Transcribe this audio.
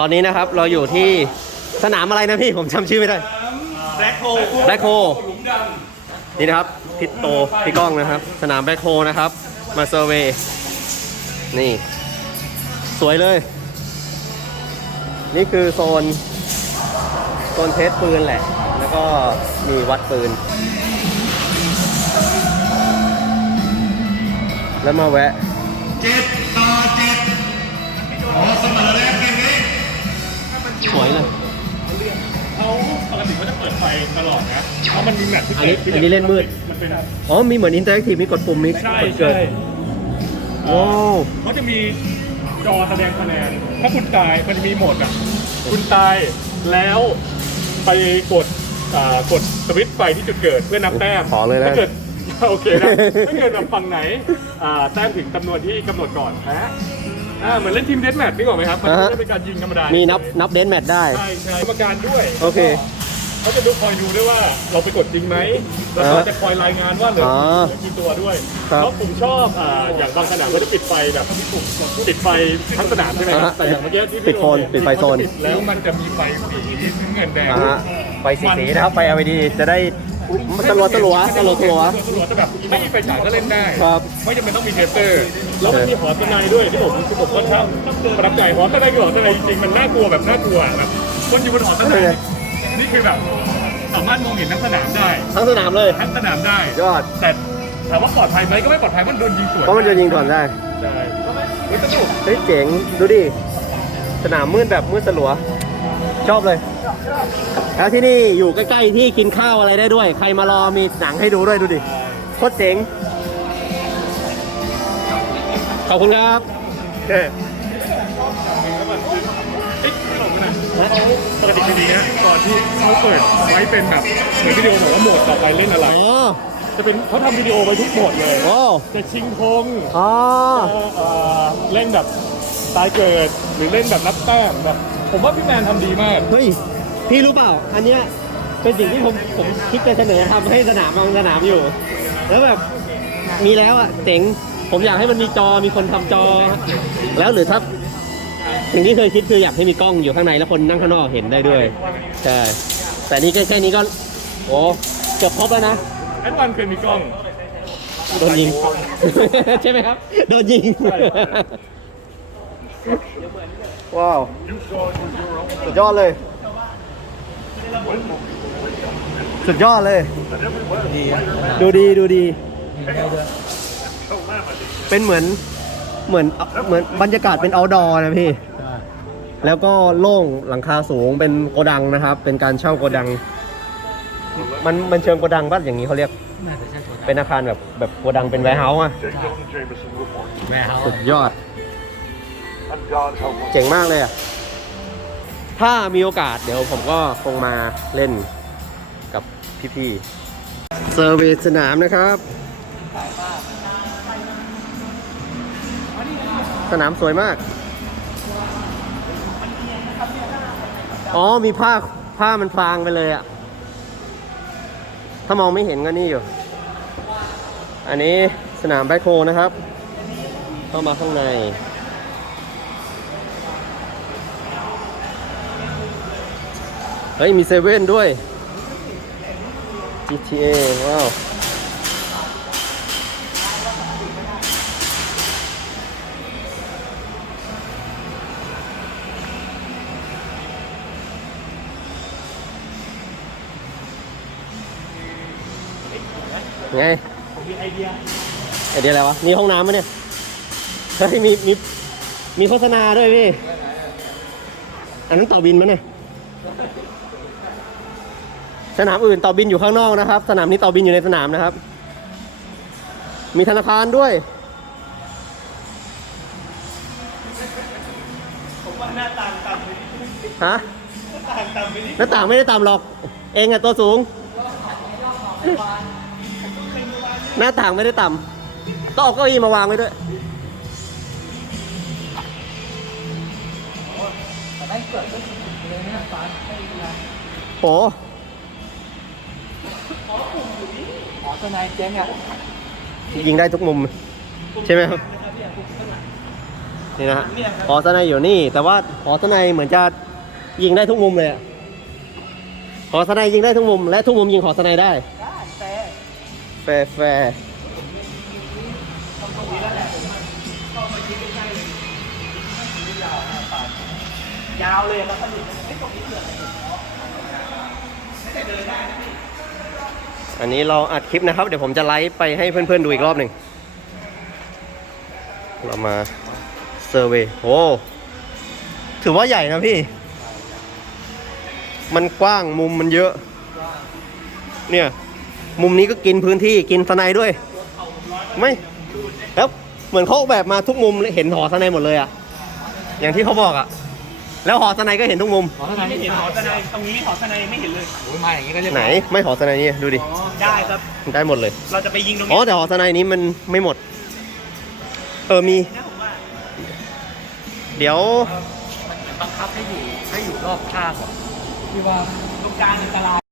ตอนนี้นะครับเราอยู่ที่สนามอะไรนะพี่ผมจำชื่อไม่ได้แบล็คโฮแบล็คโฮหลุมดนี่นะครับพี่โตพี่ก้องนะครับ สนามแบล็คโฮนะครับ มาเซอร์เวย์นี่ สวยเลย นี่คือโซน โซนเทสปืนแหละ แล้วก็มีวัดปืน แล้วมาแวะเจ็ดต่อ สวยเลยเขาปกติเขาจะเปิดไฟตลอดนะเพราะมันมีแมตช์พิอันเศนี้ษที่อันนี้เล่นมืด มันเป็นอ๋อมีเหมือนอินเตอร์แอคทีฟมีกดปุ่มมีใช่กดเกิใช่ดว้าวเขาจะมีจอแสดงคะแนน ถ้าคุณตายมันจะมีโหมดอะ คุณตายแล้วไปกดอ่ากดสวิตช์ไฟที่จุดเกิดเพื่อนับแต้มขอเลยนะ ถ้าเกิดโอเคนะถ้าเกิดแบบฝั่งไหนอ่าแต้มถึงจำนวนที่กำหนดก่อนแพ้ อ่าเหมือนเล่นทีมเดสแมทนึกออกไหมครับ มันไม่ได้เป็นการยิงธรรมดามีมีนับนับเดนแมทได้ ใช่ใช่กรรมการด้วยโอเคเขาจะดูคอยดูด้วยว่าเราไปกดจริงไหมแล้วเขาจะคอยรายงานว่าเหลืออ๋อเหลือกี่ตัวด้วยครับเพราะผมชอบอ่าอย่างบางสนามเขาจะปิดไฟแบบปิดไฟทั้งสนามใช่ไหมครัอ่าบฮะแต่อย่างเมื่อกี้ที่ปิดโฟนพี่ปิดไฟโซนเขาจะปิดแล้วมันจะมีไฟสีเงินแดง อ่าฮะไฟสีสีนะครับไฟ LED จะได้ สลัวสลัวสลัวสลัวสลัวแต่แบบไม่มีไฟฉายก็เล่นได้ครับไม่จำเป็นต้องมีเทสเตอร์ แล้วมันมีหอสนายด้วยที่ผมที่ผมค่อนข้างประทับใจหอสนายคือหอสนายจริงๆมันน่ากลัวแบบน่ากลัวแบบคนอยู่บนหอสนายนี่นี่คือแบบสามารถมองเห็นทั้งสนามได้ทั้งสนามเลยทั้งสนามได้ยอดแต่ถามว่าปลอดภัยไหมก็ไม่ปลอดภัยมันโดนยิงสวนเพราะมันจะยิงก่อนได้ใช่เฮ้ยสนุกเฮ้ยเจ๋งดูดิสนามมืดแบบมืดสลัวชอบเลย แล้วที่นี่อยู่ใกล้ๆที่กินข้าวอะไรได้ด้วย ใครมารอมีหนังให้ดูด้วยดูดิโคตรเจ๋งขอบคุณครับเฮ้ยเอ๊ะไม่หลงนะเขาปกติทีนี้นะตอนที่เขาเปิดไว้เป็นแบบเหมือนวิดีโอบอกว่าโหมดต่อไปเล่นอะไร อ๋อ จะเป็นเขาทำวิดีโอไว้ทุกโหมดเลยโอ้จะชิงธงอ๋อจะเอ่อเล่นแบบตายเกิดหรือเล่นแบบนับแต้มแบบ ผมว่าพี่แมนทำดีมาก เฮ้ย พี่รู้เปล่า อันเนี้ยเป็นสิ่งที่ผมผมคิดจะเสนอทำให้สนามบางสนามอยู่ แล้วแบบมีแล้วอะเจ๋งผมอยากให้มันมีจอมีคนทำจอ แล้วหรือถ้าสิ่งที่เคยคิดคืออยากให้มีกล้องอยู่ข้างในแล้วคนนั่งข้างนอกเห็นได้ด้วยใช่แต่นี่แค่แค่นี้ก็โอ้เกือบครบแล้วนะ แอดวันเคยมีกล้อง โดนยิง ใช่ไหมครับ โดนยิงใช่ว้าว สุดยอดเลย สุดยอดเลย ดูดีดูดี เป็นเหมือนเหมือนเหมือนบรรยากาศเป็น outdoor นะพี่ แล้วก็โล่งหลังคาสูงเป็นโกดังนะครับ เป็นการเช่าโกดัง มันมันเชิงโกดังป่ะอย่างนี้เขาเรียก เป็นอาคารแบบแบบโกดังเป็นแวร์เฮาส์อะสุดยอด เจ๋งมากเลยอะ ถ้ามีโอกาสเดี๋ยวผมก็คงมาเล่นกับพี่ๆเซอร์เวสสนามนะครับ สนามสวยมาก อ๋อมีผ้าผ้ามันฟางไปเลยอะถ้ามองไม่เห็นก็นี่อยู่ อันนี้สนามแบ็คโฮนะครับ เข้ามาข้างใน เฮ้ย มีเซเว่นด้วย GTA ว้าว ไงมีไอเดียไอเดียอะไรวะนี่ห้องน้ำมะเนี่ย เฮ้ย มี มี มีโฆษณาด้วยพี่ อันนั้นต่อบินมะเนี่ย สนามอื่นต่อบินอยู่ข้างนอกนะครับ สนามนี้ต่อบินอยู่ในสนามนะครับ มีธนาคารด้วย ผมว่าหน้าต่างต่ำไปนิดนึงฮะต่างต่ำไปนิดหน้าต่างไม่ได้ต่ำหรอก เองอะตัวสูง หน้าต่างไม่ได้ต่ำต้องเอาเก้าอี้มาวางไว้ด้วยโอ้อ๋อตัวนา ยเจ๊งอะยิงได้ทุกมุม ใช่ไหมครับ นี่นะฮะหอสไนอยู่นี่ แต่ว่าหอสไนเหมือนจะยิงได้ทุกมุมเลยอะหอสไนยิงได้ทุกมุม และทุกมุมยิงหอสไนได้แฟร์แฟร์ยาวเลยแล้วก็ดู อันนี้เราอัดคลิปนะครับ เดี๋ยวผมจะไลฟ์ไปให้เพื่อนๆดูอีกรอบหนึ่ง เรามาเซอร์เวยโอ้ถือว่าใหญ่นะพี่ มันกว้างมุมมันเยอะ เนี่ย มุมนี้ก็กินพื้นที่กินสไนด้วย ไม่ แล้วเหมือนเขาออกแบบมาทุกมุมเลยเห็นหอสไนหมดเลยอะอย่างที่เขาบอกอะ แล้วหอสไนก็เห็นทุกมุม หอสนายไม่เห็นหอสนายตรงนี้หอสนายไม่เห็นเลย โอ้ยมาอย่างนี้ก็เรียบไหนร้อยไม่หอสไนนี่ดูดิได้ครับ ได้หมดเลย เราจะไปยิงตรงอ๋อนี้แต่หอสไนนี้มันไม่หมด เออมี นะผมว่าเดี๋ยวมันเหมือนบังคับให้อยู่ให้อยู่รอบข้างอะที่ว่าตรงกลางอันตราย